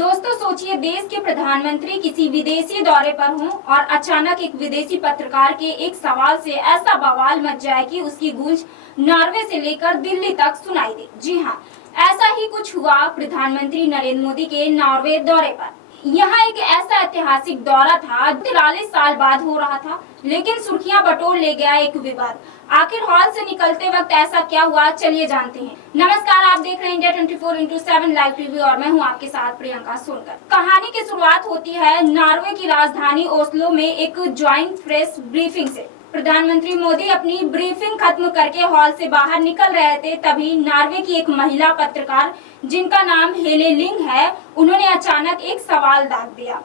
दोस्तों सोचिए, देश के प्रधानमंत्री किसी विदेशी दौरे पर हों और अचानक एक विदेशी पत्रकार के एक सवाल से ऐसा बवाल मच जाए कि उसकी गूंज नॉर्वे से लेकर दिल्ली तक सुनाई दे। जी हाँ, ऐसा ही कुछ हुआ प्रधानमंत्री नरेंद्र मोदी के नॉर्वे दौरे पर। यहाँ एक ऐसा ऐतिहासिक दौरा था, 43 साल बाद हो रहा था, लेकिन सुर्खियां बटोर ले गया एक विवाद। आखिर हॉल से निकलते वक्त ऐसा क्या हुआ, चलिए जानते हैं। नमस्कार, आप देख रहे हैं इंडिया 24x7 लाइव टीवी और मैं हूं आपके साथ प्रियंका सोनकर। कहानी की शुरुआत होती है नॉर्वे की राजधानी ओस्लो में एक ज्वाइंट प्रेस ब्रीफिंग से। प्रधानमंत्री मोदी अपनी ब्रीफिंग खत्म करके हॉल से बाहर निकल रहे थे, तभी नॉर्वे की एक महिला पत्रकार जिनका नाम हेले लिंग है, उन्होंने अचानक एक सवाल दाग दिया।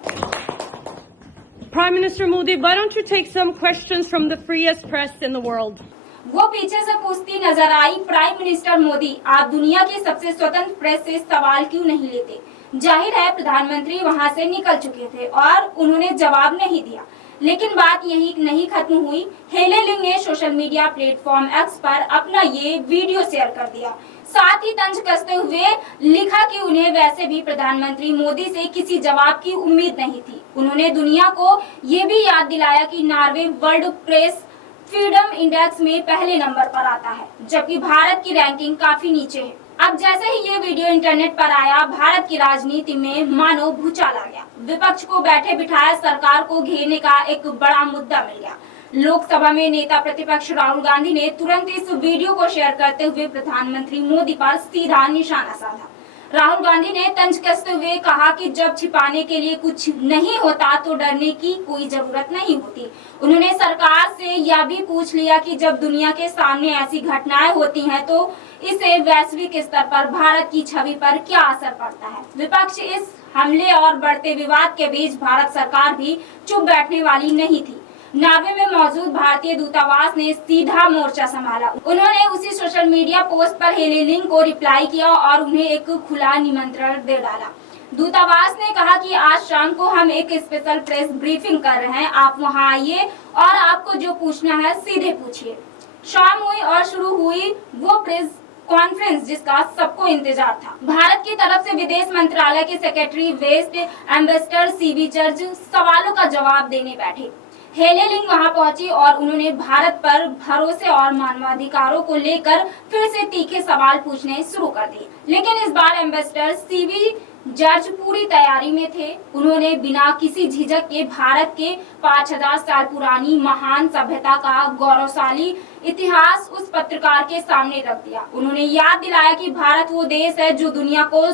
Prime Minister Modi, why don't you take some questions from the freest press in the world? वो पीछे से पूछती नजर आई, प्राइम मिनिस्टर मोदी, आप दुनिया की सबसे स्वतंत्र प्रेस से सवाल क्यों नहीं लेते? जाहिर है प्रधानमंत्री वहां से निकल चुके थे और उन्होंने जवाब नहीं दिया। लेकिन बात यही नहीं खत्म हुई। हेले लिंग ने सोशल मीडिया प्लेटफॉर्म एक्स पर अपना ये वीडियो शेयर कर दिया। साथ ही तंज कसते हुए लिखा कि उन्हें वैसे भी प्रधानमंत्री मोदी से किसी जवाब की उम्मीद नहीं थी। उन्होंने दुनिया को ये भी याद दिलाया कि Norway world press freedom index में पहले नंबर पर आता है, जबकि भारत की रैंकिंग काफी नीचे है। अब जैसे ही ये वीडियो इंटरनेट पर आया, भारत की राजनीति में मानो भूचाल आ गया। विपक्ष को बैठे बिठाए सरकार को घेरने का एक बड़ा मुद्दा मिल गया। लोकसभा में नेता प्रतिपक्ष राहुल गांधी ने तुरंत इस वीडियो को शेयर करते हुए प्रधानमंत्री मोदी पर सीधा निशाना साधा। राहुल गांधी ने तंज कसते हुए कहा कि जब छिपाने के लिए कुछ नहीं होता तो डरने की कोई जरूरत नहीं होती। उन्होंने सरकार से यह भी पूछ लिया कि जब दुनिया के सामने ऐसी घटनाएं होती हैं तो इससे वैश्विक स्तर पर भारत की छवि पर क्या असर पड़ता है। विपक्ष इस हमले और बढ़ते विवाद के बीच भारत सरकार भी चुप बैठने वाली नहीं थी। नॉर्वे में मौजूद भारतीय दूतावास ने सीधा मोर्चा संभाला। उन्होंने उसी सोशल मीडिया पोस्ट पर हेले लिंग को रिप्लाई किया और उन्हें एक खुला निमंत्रण दे डाला। दूतावास ने कहा कि आज शाम को हम एक स्पेशल प्रेस ब्रीफिंग कर रहे हैं, आप वहां आइए और आपको जो पूछना है सीधे पूछिए। शाम हुई और शुरू हुई वो प्रेस कॉन्फ्रेंस जिसका सबको इंतजार था। भारत की तरफ से विदेश मंत्रालय के secretary west ambassador CV George सवालों का जवाब देने बैठे। हेले लिंग वहां पहुंची और उन्होंने भारत पर भरोसे और मानवाधिकारों को लेकर फिर से तीखे सवाल पूछने शुरू कर दिए। लेकिन इस बार एम्बेसडर सीवी जॉर्ज पूरी तैयारी में थे। उन्होंने बिना किसी झिझक के भारत के 5000 साल पुरानी महान सभ्यता का गौरवशाली इतिहास उस पत्रकार के सामने रख दिया। उन्होंने याद दिलाया कि भारत वो देश है जो दुनिया को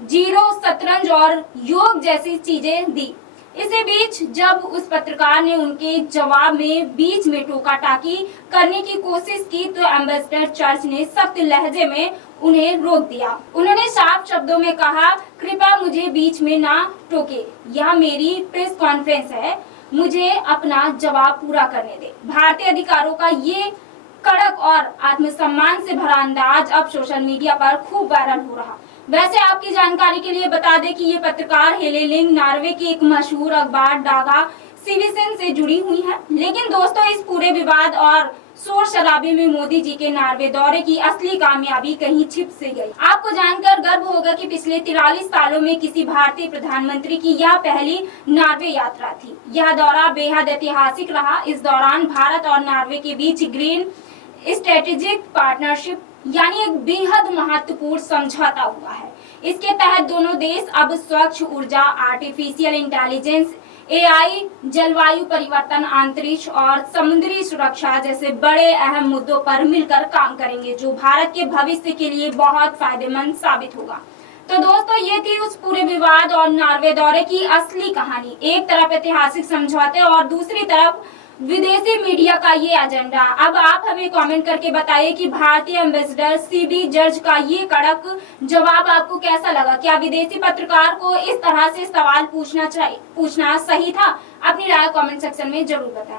जीरो, शतरंज और योग जैसी चीजें दी। इसी बीच जब उस पत्रकार ने उनके जवाब में बीच में टोका टाकी करने की कोशिश की तो एम्बेसडर जॉर्ज ने सख्त लहजे में उन्हें रोक दिया। उन्होंने साफ शब्दों में कहा, कृपया मुझे बीच में ना टोके, यह मेरी प्रेस कॉन्फ्रेंस है, मुझे अपना जवाब पूरा करने दे। भारतीय अधिकारों का ये कड़क और आत्मसम्मान से भरा अंदाज अब सोशल मीडिया पर खूब वायरल हो रहा। वैसे आपकी जानकारी के लिए बता दें कि ये पत्रकार हेले लिंग नॉर्वे की एक मशहूर अखबार डागा सिविसेन से जुड़ी हुई है। लेकिन दोस्तों, इस पूरे विवाद और शोर शराबे में मोदी जी के नॉर्वे दौरे की असली कामयाबी कहीं छिप से गई। आपको जानकर गर्व होगा कि पिछले 43 सालों में किसी भारतीय प्रधानमंत्री की यह पहली नॉर्वे यात्रा थी। यह दौरा बेहद ऐतिहासिक रहा। इस दौरान भारत और नॉर्वे के बीच ग्रीन स्ट्रेटेजिक पार्टनरशिप यानी एक बेहद महत्वपूर्ण समझौता हुआ है। इसके तहत दोनों देश अब स्वच्छ ऊर्जा, आर्टिफिशियल इंटेलिजेंस, एआई, जलवायु परिवर्तन, अंतरिक्ष और समुद्री सुरक्षा जैसे बड़े अहम मुद्दों पर मिलकर काम करेंगे, जो भारत के भविष्य के लिए बहुत फायदेमंद साबित होगा। तो दोस्तों, ये थी उस पूरे विवाद और नॉर्वे दौरे की असली कहानी। एक तरफ ऐतिहासिक समझौते और दूसरी तरफ विदेशी मीडिया का ये एजेंडा। अब आप हमें कमेंट करके बताइए कि भारतीय एम्बेसडर सीवी जॉर्ज का ये कड़क जवाब आपको कैसा लगा? क्या विदेशी पत्रकार को इस तरह से सवाल पूछना सही था? अपनी राय कमेंट सेक्शन में जरूर बताएं।